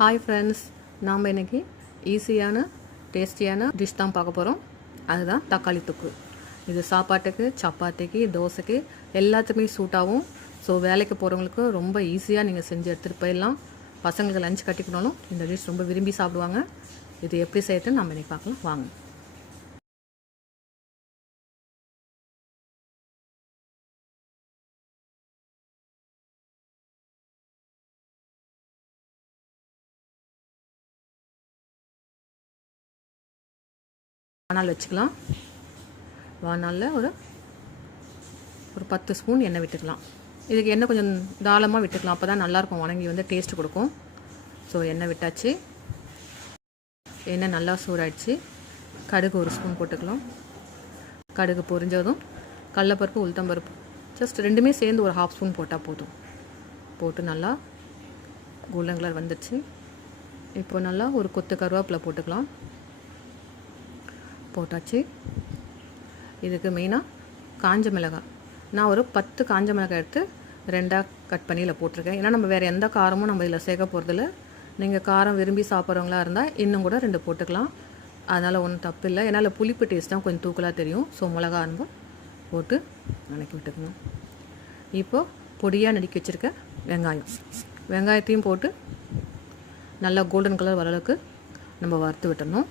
Hi friends, நாம் இன்றைக்கி ஈஸியான டேஸ்டியான டிஷ் தான் பார்க்க போகிறோம். அதுதான் தக்காளி தொக்கு. இது சாப்பாட்டுக்கு, சப்பாத்திக்கு, தோசைக்கு எல்லாத்துக்குமே சூட்டாகவும், ஸோ வேலைக்கு போகிறவங்களுக்கு ரொம்ப ஈஸியாக நீங்கள் செஞ்சு எடுத்துகிட்டு போயிடலாம். பசங்களுக்கு லஞ்ச் கட்டிக்கணும், இந்த டிஷ் ரொம்ப விரும்பி சாப்பிடுவாங்க. இது எப்படி செய்யறதுன்னு நம்ம இன்றைக்கி பார்க்கலாம் வாங்க. வானல் வச்சுக்கலாம். வானலில் ஒரு 10 ஸ்பூன் எண்ணெய் விட்டுக்கலாம். இதுக்கு எண்ணெய் கொஞ்சம் தாளமாக விட்டுக்கலாம், அப்போ தான் நல்லாயிருக்கும், வணங்கி வந்து டேஸ்ட் கொடுக்கும். ஸோ எண்ணெய் விட்டாச்சு. எண்ணெய் நல்லா சூடாயிடுச்சு. கடுகு 1 ஸ்பூன் போட்டுக்கலாம். கடுகு பொரிஞ்சதும் கடலைப்பருப்பு, உளுத்தம்பருப்பு ஜஸ்ட் ரெண்டுமே சேர்ந்து ஒரு 1/2 ஸ்பூன் போட்டால் போதும். போட்டு நல்லா கோல்டன் கலர் வந்துடுச்சு. இப்போ நல்லா ஒரு கொத்து கருவேப்பிலை போட்டுக்கலாம். போட்டாச்சு. இதுக்கு மெயினாக காஞ்ச மிளகாய், நான் ஒரு 10 காஞ்ச மிளகாய் எடுத்து 2ஆக கட் பண்ணி இதில் போட்டிருக்கேன். ஏன்னா நம்ம வேறு எந்த காரமும் நம்ம இதில் சேர்க்க போகிறதில்ல. நீங்கள் காரம் விரும்பி சாப்பிட்றவங்களா இருந்தால் இன்னும் கூட 2 போட்டுக்கலாம். அதனால் ஒன்றும் தப்பு இல்லை. ஏன்னா அதில் புளிப்பு டேஸ்ட் தான் கொஞ்சம் தூக்கலாக தெரியும். ஸோ மிளகா அன்பு போட்டு வணக்கி விட்டுக்கணும். இப்போது பொடியாக நறுக்கி வச்சுருக்க வெங்காயத்தையும் போட்டு நல்லா கோல்டன் கலர் வர அளவுக்கு நம்ம வறுத்து விட்டுடணும்.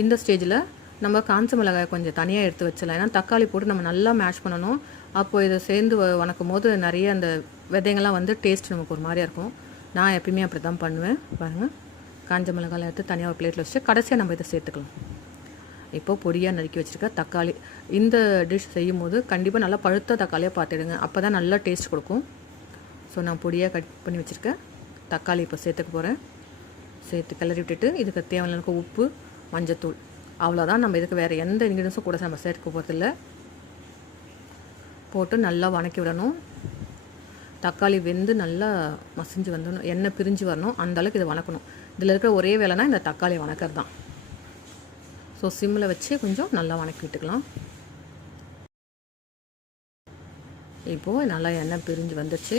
இந்த ஸ்டேஜில் நம்ம காஞ்ச மிளகாய் கொஞ்சம் தனியாக எடுத்து வச்சிடலாம். ஏன்னா தக்காளி போட்டு நம்ம நல்லா மேஷ் பண்ணணும். அப்போது இதை சேர்ந்து வணக்கும் போது நிறைய அந்த விதைங்கள்லாம் வந்து டேஸ்ட் நமக்கு ஒரு மாதிரியாக இருக்கும். நான் எப்பயுமே அப்படி தான் பண்ணுவேன். பாருங்கள், காஞ்ச மிளகாய் எடுத்து தனியாக ஒரு பிளேட்டில் வச்சுட்டு கடைசியாக நம்ம இதை சேர்த்துக்கலாம். இப்போது பொடியாக நறுக்கி வச்சுருக்க தக்காளி, இந்த டிஷ் செய்யும் போது கண்டிப்பாக நல்லா பழுத்த தக்காளியாக பார்த்துடுங்க, அப்போ தான் நல்லா டேஸ்ட் கொடுக்கும். ஸோ நான் பொடியாக கட் பண்ணி வச்சுருக்கேன் தக்காளி இப்போ சேர்த்துக்க போகிறேன். சேர்த்து கிளறி விட்டுட்டு இதுக்கு தேவையான அளவுக்கு உப்பு, மஞ்சத்தூள், அவ்வளோதான். நம்ம இதுக்கு வேறு எந்த இன்க்ரீடியன்ஸும் கூட நம்ம சேர்க்க போகிறதில்ல. போட்டு நல்லா வணக்கி விடணும். தக்காளி வெந்து நல்லா மசிஞ்சு வந்துடணும், எண்ணெய் பிரிஞ்சு வரணும், அந்தளவுக்கு இதை வணக்கணும். இதில் இருக்கிற ஒரே வேலைனா இந்த தக்காளி வணக்கிறது தான். ஸோ சிம்மில் வச்சு கொஞ்சம் நல்லா வணக்கி விட்டுக்கலாம். இப்போது நல்லா எண்ணெய் பிரிஞ்சு வந்துடுச்சு.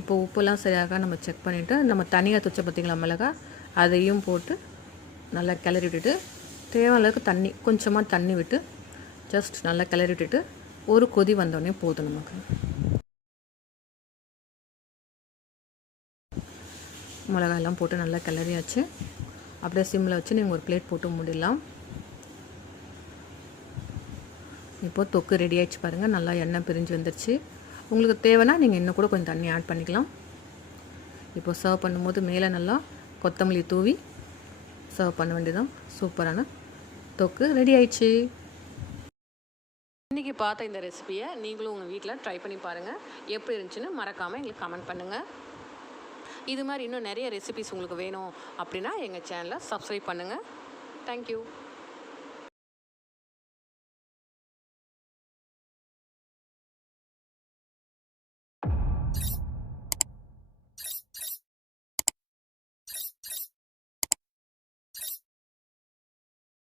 இப்போது உப்பெல்லாம் சரியாக நம்ம செக் பண்ணிவிட்டு, நம்ம தனியாக துச்ச பார்த்திங்களா மிளகாய், அதையும் போட்டு நல்லா கிளறி விட்டுட்டு தேவையான அளவுக்கு தண்ணி, கொஞ்சமாக தண்ணி விட்டு ஜஸ்ட் நல்லா கிளறி விட்டுட்டு ஒரு கொதி வந்தோடனே போதும் நமக்கு. மிளகாயெல்லாம் போட்டு நல்லா கிளறியாச்சு. அப்படியே சிம்மில் வச்சு நீங்கள் ஒரு பிளேட் போட்டு மூடிடலாம். இப்போது தொக்கு ரெடி ஆகிடுச்சு பாருங்கள். நல்லா எண்ணெய் பிரிஞ்சு வந்துடுச்சு. உங்களுக்கு தேவைன்னா நீங்கள் இன்னும் கூட கொஞ்சம் தண்ணி ஆட் பண்ணிக்கலாம். இப்போது சர்வ் பண்ணும்போது மேலே நல்லா கொத்தமல்லி தூவி சர்வ் பண்ண வேண்டியதான். சூப்பரான தொக்கு ரெடி ஆயிடுச்சு. இன்றைக்கி பார்த்த இந்த ரெசிபியை நீங்களும் உங்கள் வீட்டில் ட்ரை பண்ணி பாருங்கள். எப்படி இருந்துச்சுன்னு மறக்காமல் எங்களுக்கு கமெண்ட் பண்ணுங்கள். இது மாதிரி இன்னும் நிறைய ரெசிபிஸ் உங்களுக்கு வேணும் அப்படின்னா எங்கள் சேனலை சப்ஸ்கிரைப் பண்ணுங்கள். தேங்க்யூ.